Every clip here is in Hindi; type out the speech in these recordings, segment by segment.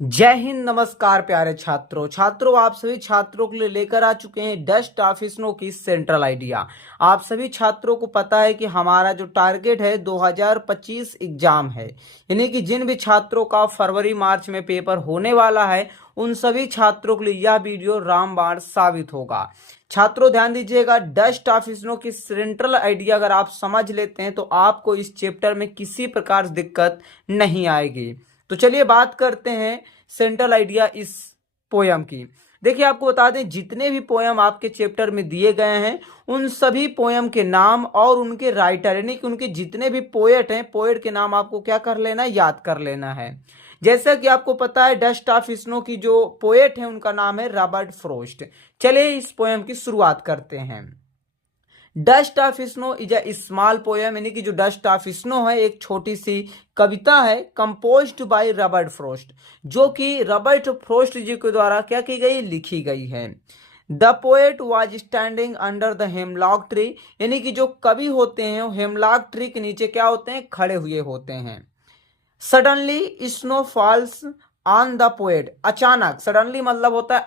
जय हिंद। नमस्कार प्यारे छात्रों आप सभी छात्रों के लिए लेकर आ चुके हैं डस्ट ऑफिसनो की सेंट्रल आइडिया। आप सभी छात्रों को पता है कि हमारा जो टारगेट है 2025 एग्जाम है, यानी कि जिन भी छात्रों का फरवरी मार्च में पेपर होने वाला है उन सभी छात्रों के लिए यह वीडियो रामबाण साबित होगा। छात्रों ध्यान दीजिएगा, डस्ट ऑफिसनो की सेंट्रल आइडिया अगर आप समझ लेते हैं तो आपको इस चैप्टर में किसी प्रकार से दिक्कत नहीं आएगी। तो चलिए बात करते हैं सेंट्रल आइडिया इस पोयम की। देखिए, आपको बता दें जितने भी पोयम आपके चैप्टर में दिए गए हैं उन सभी पोयम के नाम और उनके राइटर यानी कि उनके जितने भी पोएट हैं, पोएट के नाम आपको क्या कर लेना है, याद कर लेना है। जैसा कि आपको पता है डस्ट ऑफिसनो की जो पोएट है उनका नाम है रॉबर्ट फ्रॉस्ट। चलिए इस पोयम की शुरुआत करते हैं। Dust of snow is a small poem, यानी कि जो डस्ट ऑफ स्नो है एक छोटी सी कविता है, कंपोज्ड बाय रॉबर्ट फ्रॉस्ट, जो कि रॉबर्ट फ्रॉस्ट जी के द्वारा क्या की गई, लिखी गई है। The poet was standing under the hemlock tree, यानी कि जो कवि होते हैं वो हेमलॉक ट्री के नीचे क्या होते हैं, खड़े हुए होते हैं। Suddenly snow falls on the poet, अचानक, सडनली मतलब होता है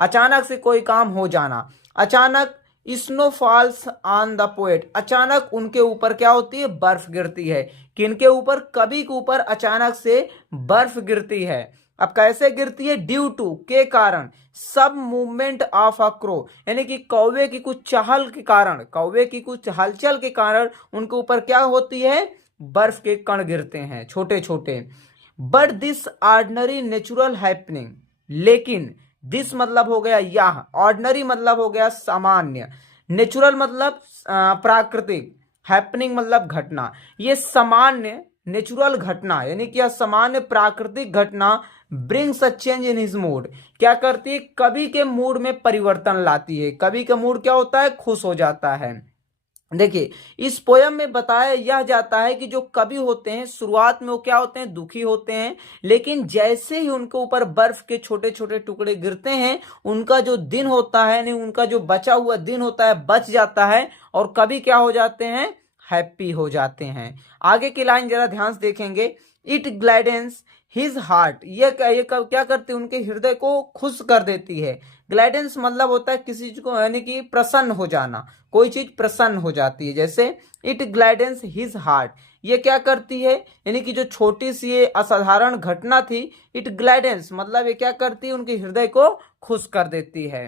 अचानक से कोई काम हो जाना। अचानक snow falls on the poet, अचानक उनके ऊपर क्या होती है, बर्फ गिरती है। किनके ऊपर, कवि के ऊपर अचानक से बर्फ गिरती है। अब कैसे गिरती है, ड्यू टू, के कारण, सब मूवमेंट ऑफ अ क्रो, यानी कि कौवे की कुछ चहल के कारण, कौवे की कुछ हलचल के कारण उनके ऊपर क्या होती है, बर्फ के कण गिरते हैं छोटे छोटे। But this ordinary natural happening, लेकिन दिस मतलब हो गया यह, ऑर्डिनरी मतलब हो गया सामान्य, नेचुरल मतलब प्राकृतिक, हैपनिंग मतलब घटना। ये सामान्य नेचुरल घटना यानी कि यह सामान्य प्राकृतिक घटना brings a change in his mood, क्या करती है, कवि के मूड में परिवर्तन लाती है। कवि का मूड क्या होता है, खुश हो जाता है। देखिए, इस पोयम में बताया यह जाता है कि जो कवि होते हैं शुरुआत में वो क्या होते हैं, दुखी होते हैं, लेकिन जैसे ही उनके ऊपर बर्फ के छोटे छोटे टुकड़े गिरते हैं उनका जो दिन होता है, नहीं उनका जो बचा हुआ दिन होता है बच जाता है और कवि क्या हो जाते हैं, हैप्पी हो जाते हैं। आगे की लाइन जरा ध्यान से देखेंगे। इट ग्लाइडेंस हिज हार्ट, ये क्या करती है, उनके हृदय को खुश कर देती है। ग्लाइडेंस मतलब होता है किसी चीज को, यानी कि प्रसन्न हो जाना, कोई चीज प्रसन्न हो जाती है। जैसे इट ग्लाइडेंस हिज हार्ट, ये क्या करती है, यानी कि जो छोटी सी ये असाधारण घटना थी, इट ग्लाइडेंस मतलब ये क्या करती है, उनके हृदय को खुश कर देती है।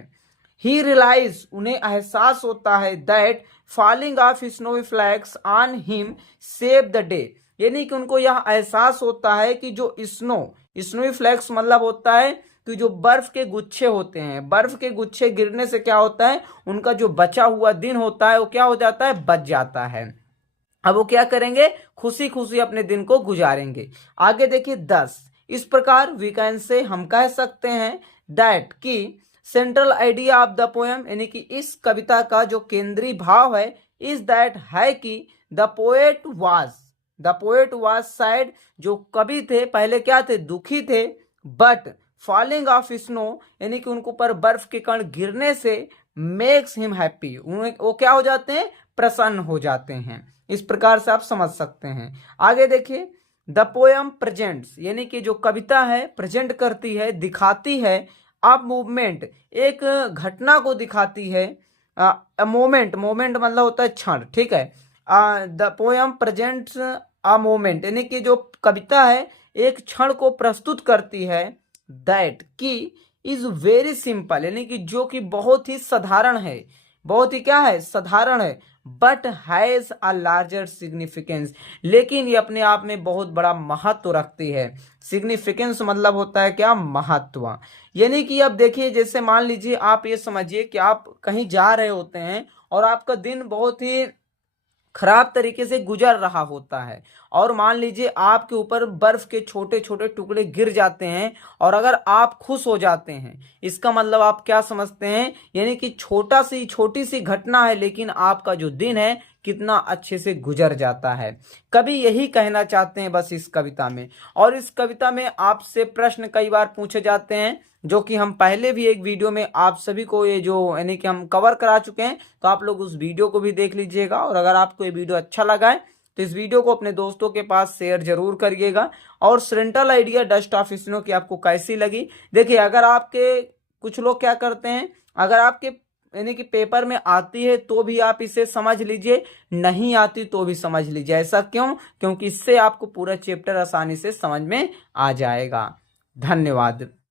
ही रियलाइज, उन्हें एहसास होता है, that falling of snowy flakes on him save the day, यानी कि उनको यह एहसास होता है कि जो स्नोवी फ्लैक्स मतलब होता है कि जो बर्फ के गुच्छे होते हैं, बर्फ के गुच्छे गिरने से क्या होता है, उनका जो बचा हुआ दिन होता है वो क्या हो जाता है, बच जाता है। अब वो क्या करेंगे, खुशी खुशी अपने दिन को गुजारेंगे। आगे देखिए 10, इस प्रकार वी कैन से, हम कह सकते हैं, दैट की central idea of the poem, यानी कि इस कविता का जो केंद्रीय भाव है, इज दैट है कि द पोएट वाज सैड, जो कवि थे पहले क्या थे, दुखी थे। बट फॉलिंग ऑफ स्नो, यानी कि उनके ऊपर बर्फ के कण गिरने से, मेक्स हिम हैप्पी, वो क्या हो जाते हैं, प्रसन्न हो जाते हैं। इस प्रकार से आप समझ सकते हैं। आगे देखिए, द पोयम प्रेजेंट्स, यानी कि जो कविता है प्रेजेंट करती है, दिखाती है, अब मूवमेंट, एक घटना को दिखाती है। मोमेंट मतलब होता है क्षण, ठीक है। The poem presents a moment, यानी कि जो कविता है एक क्षण को प्रस्तुत करती है। दैट की इज वेरी सिंपल, यानी कि जो कि बहुत ही साधारण है, बहुत ही क्या है, साधारण है। But has a larger significance, लेकिन ये अपने आप में बहुत बड़ा महत्व रखती है। सिग्निफिकेंस मतलब होता है क्या, महत्व। यानी कि अब देखिए, जैसे मान लीजिए आप ये समझिए कि आप कहीं जा रहे होते हैं और आपका दिन बहुत ही खराब तरीके से गुजर रहा होता है, और मान लीजिए आपके ऊपर बर्फ के छोटे छोटे टुकड़े गिर जाते हैं और अगर आप खुश हो जाते हैं, इसका मतलब आप क्या समझते हैं, यानी कि छोटी सी घटना है लेकिन आपका जो दिन है कितना अच्छे से गुजर जाता है। कवि यही कहना चाहते हैं बस इस कविता में। और इस कविता में आपसे प्रश्न कई बार पूछे जाते हैं, जो कि हम पहले भी एक वीडियो में आप सभी को ये जो यानी कि हम कवर करा चुके हैं, तो आप लोग उस वीडियो को भी देख लीजिएगा। और अगर आपको ये वीडियो अच्छा लगा है तो इस वीडियो को अपने दोस्तों के पास शेयर जरूर करिएगा। और central idea dust of snow की आपको कैसी लगी? देखिए, अगर आपके कुछ लोग क्या करते हैं, अगर आपके यानी कि पेपर में आती है तो भी आप इसे समझ लीजिए, नहीं आती तो भी समझ लीजिए। ऐसा क्यों? क्योंकि इससे आपको पूरा चैप्टर आसानी से समझ में आ जाएगा। धन्यवाद।